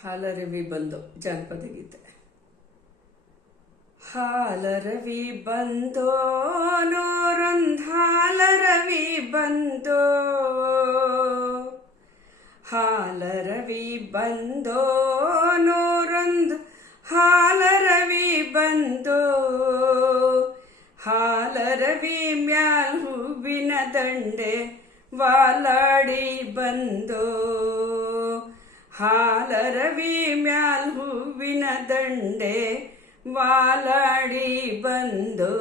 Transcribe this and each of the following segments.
ಹಾಲರವಿ ಬಂದು ಜಾನಪದ ಗೀತೆ. ಹಾಲರವಿ ಬಂದೋ ನೋರೊಂದ್ ಹಾಲರವಿ ಬಂದೋ, ಹಾಲರವಿ ಬಂದೋ ನೋರೊಂದ್ ಹಾಲರವಿ ಬಂದೋ, ಹಾಲರವಿ ಮ್ಯಾಲ್ ಹೂವಿನ ದಂಡೆ ವಾಲಾಡಿ ಬಂದೋ, ಹಾಲರವಿ ಮ್ಯಾಲ್ ಹೂವಿನ ದಂಡೆ ವಾಲಾಡಿ ಬಂದೋ,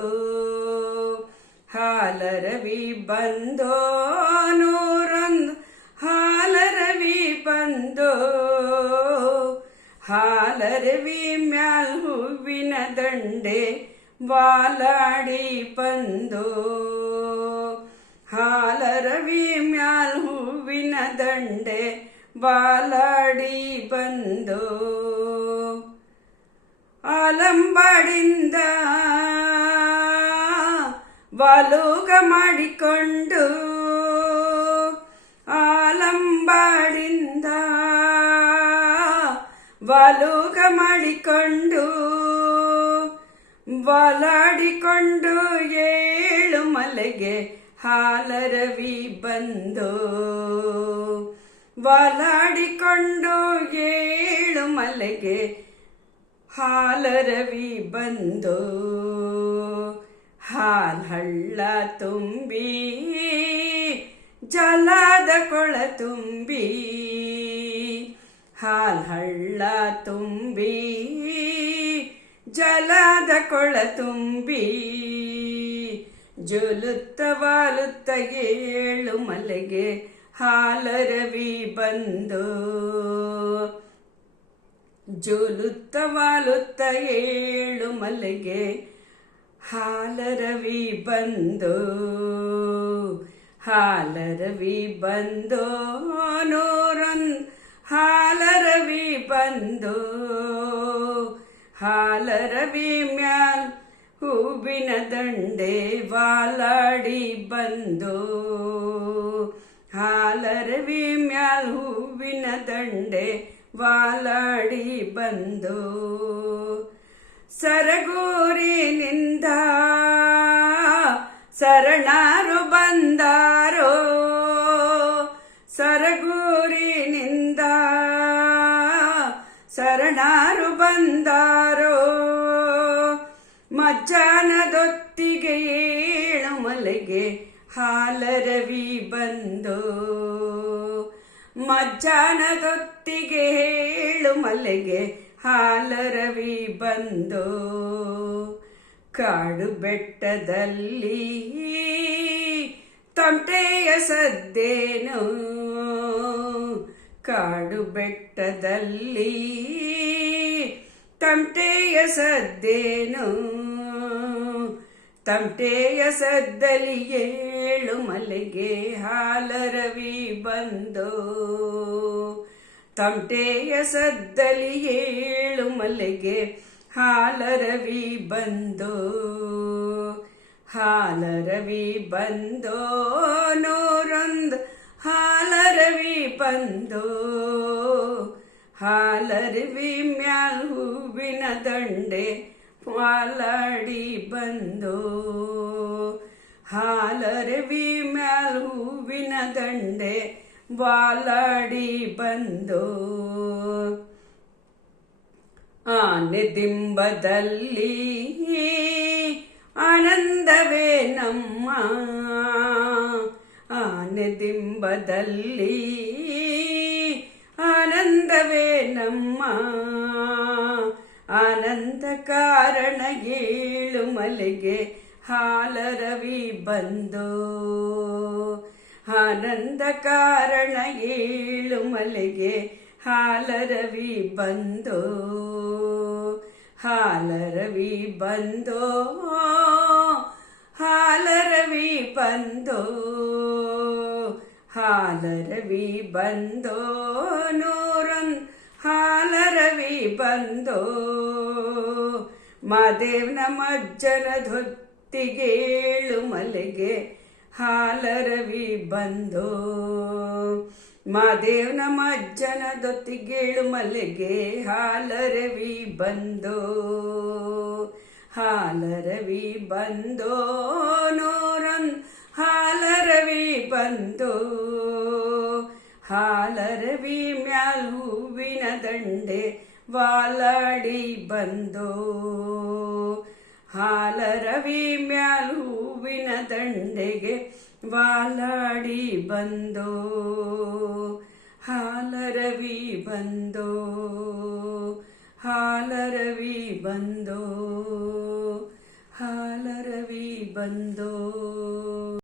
ಹಾಲರವಿ ಬಂದೋ ನೂರೊಂದು ಹಾಲರವಿ ಬಂದೋ, ಹಾಲರವಿ ಮ್ಯಾಲ್ ಹೂವಿನ ದಂಡೆ ವಾಲಾಡಿ ಬಂದೋ, ಹಾಲರವಿ ಮ್ಯಾಲ್ ಹೂವಿನ ದಂಡೆ ವಾಲಾಡಿ ಬಂದೋ, ಆಲಂಬಾಡಿಂದ ವಾಲೂಗ ಮಾಡಿಕೊಂಡು, ಆಲಂಬಾಡಿಂದ ವಾಲೂಗ ಮಾಡಿಕೊಂಡು, ವಾಲಾಡಿಕೊಂಡು ಏಳು ಮಲೆಗೆ ಹಾಲರವಿ ಬಂದೋ, ವಾಲಾಡಿಕೊಂಡು ಏಳು ಮಲೆಗೆ ಹಾಲರವಿ ಬಂದೋ, ಹಾಲ್ ಹಳ್ಳ ತುಂಬಿ ಜಲದ ಕೊಳ ತುಂಬಿ, ಹಾಲ್ ಹಳ್ಳ ತುಂಬಿ ಜಲದ ಕೊಳ ತುಂಬಿ, ಜೊಲುತ್ತ ವಾಲುತ್ತ ಏಳು ಮಲೆಗೆ ಹಾಲರವಿ ಬಂದೋ, ಜೊಲುತ್ತ ವಾಲುತ್ತ ಏಳು ಮಲೆಗೆ ಹಾಲರವಿ ಬಂದೋ, ಹಾಲರವಿ ಬಂದೋ ನೂರೊಂದು ಹಾಲರವಿ ಬಂದೋ, ಹಾಲರವಿ ಮ್ಯಾಲ್ ಹೂವಿನ ದಂಡೆ ವಾಲಾಡಿ ಬಂದೋ, ಹಾಲರವಿ ಮ್ಯಾಲ್ ಹೂವಿನ ದಂಡೆ ವಾಲಾಡಿ ಬಂದೋ, ಸರಗೂರಿನಿಂದ ಶರಣರು ಬಂದಾರೋ, ಸರಗೂರಿನಿಂದ ಶರಣರು ಬಂದಾರೋ, ಮಜ್ಜಾನದೊತ್ತಿಗೆ ಏಳು ಮಲೆಗೆ ಹಾಲರವಿ ಬಂದೋ, ಮಜ್ಜಾನದೊತ್ತಿಗೆ ಏಳು ಮಲೆಗೆ ಹಾಲರವಿ ಬಂದೋ, ಕಾಡು ಬೆಟ್ಟದಲ್ಲಿ ತಮಟೆಯ ಸದ್ದೇನು, ಕಾಡು ಬೆಟ್ಟದಲ್ಲಿ ತಮಟೆಯ ಸದ್ದೇನು, ತಮಟೆಯ ಸದ್ದಲ್ಲಿ ಏಳು ಮಲೆಗೆ ಹಾಲರವಿ ಬಂದೋ, ತಮಟೆಯ ಸದ್ದಲ್ಲಿ ಏಳು ಮಲೆಗೆ ಹಾಲರವಿ ಬಂದೋ, ಹಾಲರವಿ ಬಂದೋ ನೂರೊಂದು ಹಾಲರವಿ ಬಂದೋ, ಹಾಲರವಿ ಮ್ಯಾಲ್ ಹೂವಿನ ದಂಡೆ ವಾಲಾಡಿ ಬಂದೋ, ಹಾಲರವಿ ಮ್ಯಾಲ್ ಹೂವಿನ ದಂಡೆ ವಾಲಾಡಿ ಬಂದೋ, ಆನೆ ದಿಂಬದಲ್ಲಿ ಆನಂದವೇ ನಮ್ಮ, ಆನೆ ದಿಂಬದಲ್ಲಿ ಆನಂದವೇ ನಮ್ಮ, ಆನಂದ ಕಾರಣ ಏಳು ಮಲೆಗೆ ಹಾಲರವಿ ಬಂದೋ, ಆನಂದ ಕಾರಣ ಏಳು ಮಲೆಗೆ ಹಾಲರವಿ ಬಂದೋ, ಹಾಲರವಿ ಬಂದೋ, ಹಾಲರವಿ ಬಂದೋ, ಹಾಲರವಿ ಬಂದೋ ನೂರೊಂದು ಹಾಲರವಿ ಬಂದೋ, ಮಾದೇವ್ನ ಮಜ್ಜನದೊತ್ತಿಗೆ ಏಳು ಮಲೆಗೆ ಹಾಲರವಿ ಬಂದೋ, ಮಾದೇವ್ನ ಮಜ್ಜನ ದೊತ್ತಿಗೇಳು ಮಲೆಗೆ ಹಾಲರವಿ ಬಂದೋ ಹಾಲರವಿ ಬಂದೋ ನೂರೊಂದು ಹಾಲರವಿ ಬಂದೋ ಹಾಲರವಿ ಮ್ಯಾಲ್ ಹೂವಿನ ದಂಡೆ ವಾಲಾಡಿ ಬಂದೋ ಹಾಲರವಿ ಮ್ಯಾಲ್ ಹೂವಿನ ದಂಡೆಗೆ ವಾಲಾಡಿ ಬಂದೋ ಹಾಲರವಿ ಬಂದೋ ಹಾಲರವಿ ಬಂದೋ ಹಾಲರವಿ ಬಂದೋ